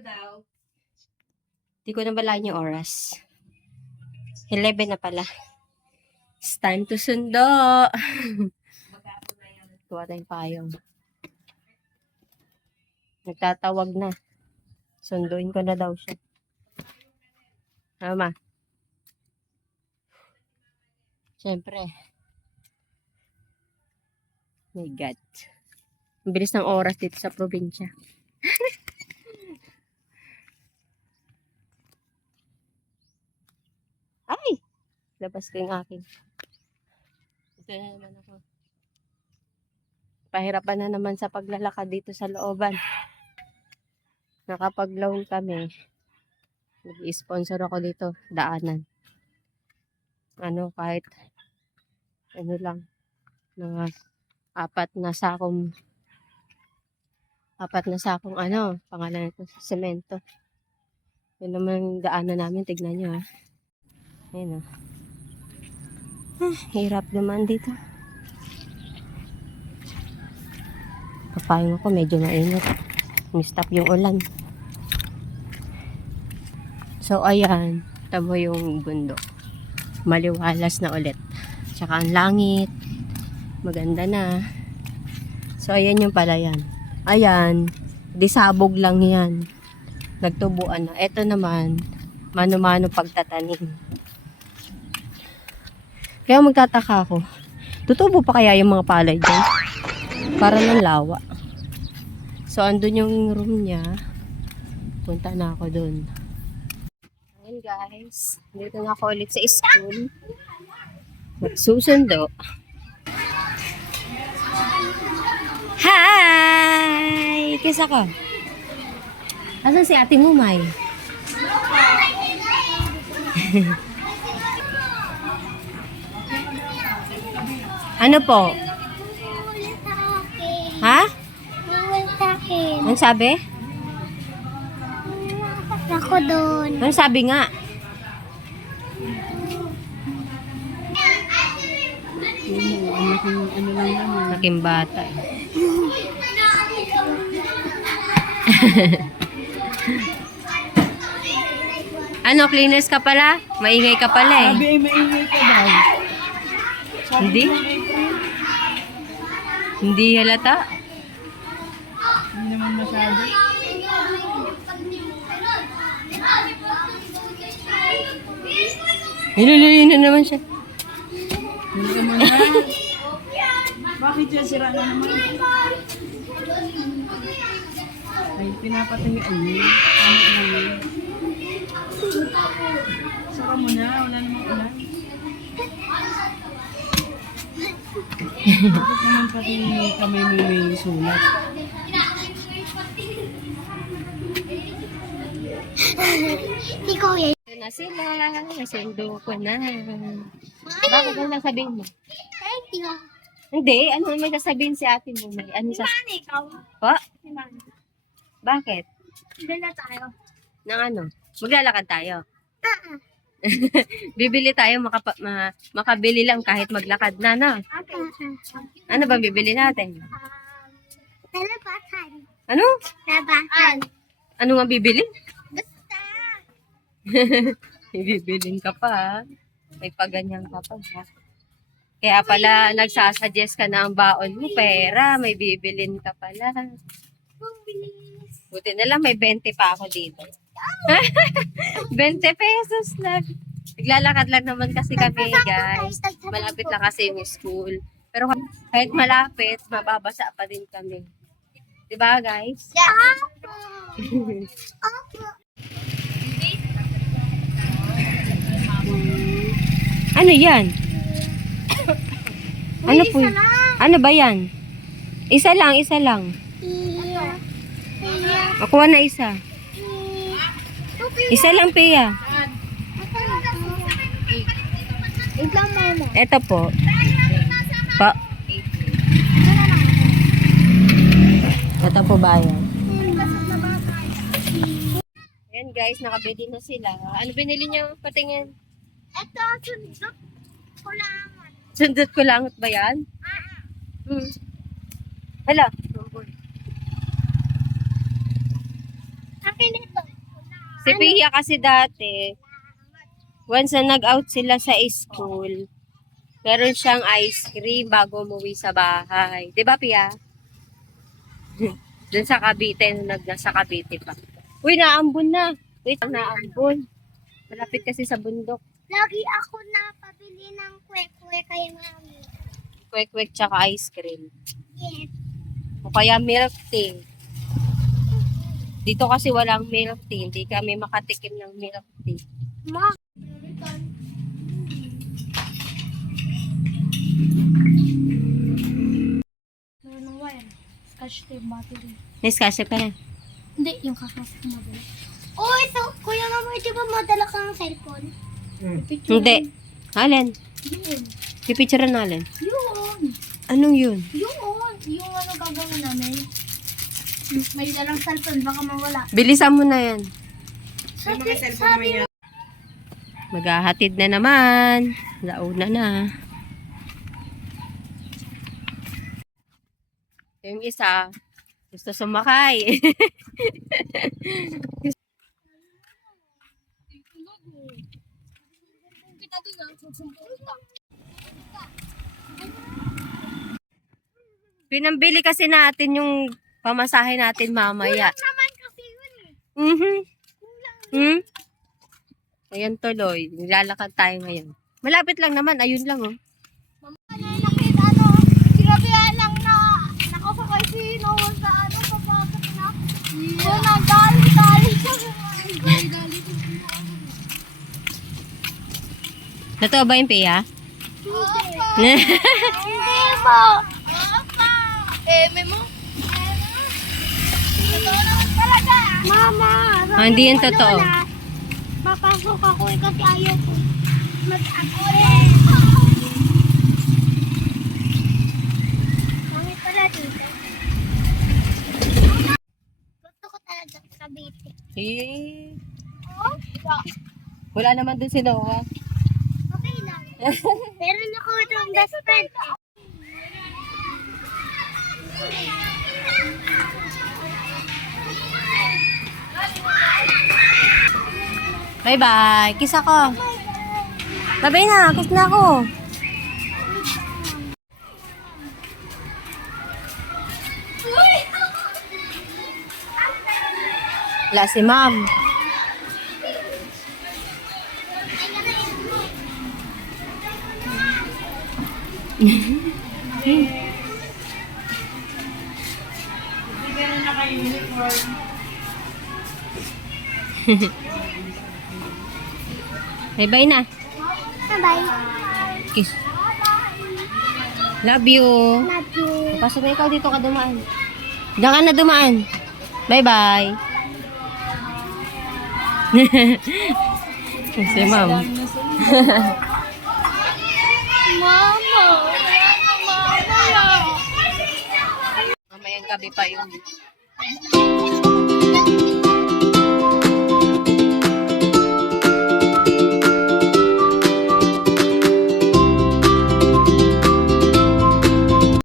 daw. Di ko na balaan yung oras. 11 na pala. It's time to sundo. Kuha tayong payong. Nagtatawag na. Sunduin ko na daw siya. Tama. Siyempre. My God. Ang bilis ng oras dito sa probinsya. Ay! Labas ko yung akin. Ito na naman ako. Pahirapan na naman sa paglalakad dito sa looban. Nakapag-loan kami. Nag-sponsor ako dito. Daanan. Kahit lang. Mga apat na sakong pangalan ito, semento. Yun naman daanan namin, tignan nyo ha. Ayun hirap naman dito. Papayong ako, medyo mainit. Mistap yung ulan. So ayan, tamo yung bundok. Maliwalas na ulit. Tsaka ang langit. Maganda na. So ayan yung palayan. Ayan, disabog lang yan. Nagtubuan na. Ito naman, mano-mano pagtatanim. Kaya magtataka ako. Tutubo pa kaya yung mga palay dyan? Para ng lawa. So andun yung room niya. Punta na ako dun. Ayan guys. Dito na ako ulit sa school. Magsusundo. Hi! Kisa ka? Asan si ate mo, May? Ano po? Ha? Ano sabi? Ako doon. Ano sabi nga? Laking bata. Ano, cleaners ka pala? Maingay ka pala eh. Sabi, maingay ka daw. Hindi? Hindi halata? Hindi naman masyado. Niluluyo na naman siya. Hindi naman na. Bakit yan sira na naman? Ay, pinapatahi. Ano naman? Saka mo na, wala namang ulan. Bakit naman pati kamay may sulat? Si Kuya. Ito na sila. Nasundo ko na. Bakit ano sasabihin mo? Thank you. Hindi. Ano may sasabihin si ate mo? May ano sa... Ikaw? Po? Si Mami. Bakit? Doon na tayo. Nang ano? Maglalakad tayo. Bibili tayo, makabili lang kahit maglakad na, no? Okay. Ano ba bibili natin? Talabatan. Ano? Talabatan. Ano nga bibili? Basta. Bibilin ka pa, ha? May paganyan ka pa, ha? Kaya pala, nagsasuggest ka na ang baon mo, pera, may bibilin ka pala. Buti na lang, may 20 pa ako dito. 20 pesos lang. Naglalakad lang naman kasi kami, guys. Malapit lang kasi yung school. Pero kahit malapit, mababasa pa din kami. Diba, guys? Ano yan? Ano po? Ano ba yan? Isa lang, isa lang. Makuha na isa. Isa lang, Pia. Ikaw, Mama. Ito po. Pa. Ito po ba yan? Ayan guys, nakabili na sila. Ano binili niyo? Patingin. Ito, sundok. Kulangan. Sundot ko langot ba yan? Hala. Akin ito. Si Pia kasi dati, once na nag-out sila sa school, meron siyang ice cream bago umuwi sa bahay. Di ba, Pia? Doon sa Cavite, nung nasa Cavite pa. Uy, naambon na. Wait, naambon. Malapit kasi sa bundok. Lagi ako napabili ng kwek-kwek kay mami. Kwek-kwek tsaka ice cream. Yes. O kaya milk tea. Dito kasi walang milk tea. Hindi kami makatikim ng milk tea. Ma. Meron ng wire. Scotch tape battery. Niskasya ka na. Hindi, yung kakasok ko mabalik. Uy, so, kuya mama, di ba madala kang cellphone? Picture. Hindi. Alin? Yun. Pipicture na alin. Yun. Anong yun? Yun. Yung ano gagawin namin. May dalang cellphone, baka mawala. Bilisan mo na yan. Sabi, Maghahatid na naman. Launa na. Yung isa, gusto sumakay. Pinambili kasi natin yung pamasahe natin mamaya. Naman kasi yun eh. Hmm? Ayan tuloy. Nilalakad tayo ngayon. Malapit lang naman. Ayun lang oh. Nakita sinabihan lang na nakasakay si Noah sa papasok na. So, nagalit siya. Totoo ba yung Pia? Hindi mo. Mo? Totoo naman talaga. Mama. Hindi yan totoo. Papasok ako kasi ayaw ko. Mag-ako Pangit pala dito. Gusto ko talaga sa Cavite. Eh, Oh? wala naman dun si Noah. Okay lang. Meron ako itong best friend. Bye-bye. Kiss ako. Bye-bye na. Kiss na ako. Wala si ma'am. Hindi ka na naka-uniform. Bye-bye na. Bye-bye. Kiss. Love you. Love you. Pasok na ikaw dito ka dumaan. Diyan ka na dumaan. Bye-bye. Si ma'am. Mama. Mamayang gabi pa yun.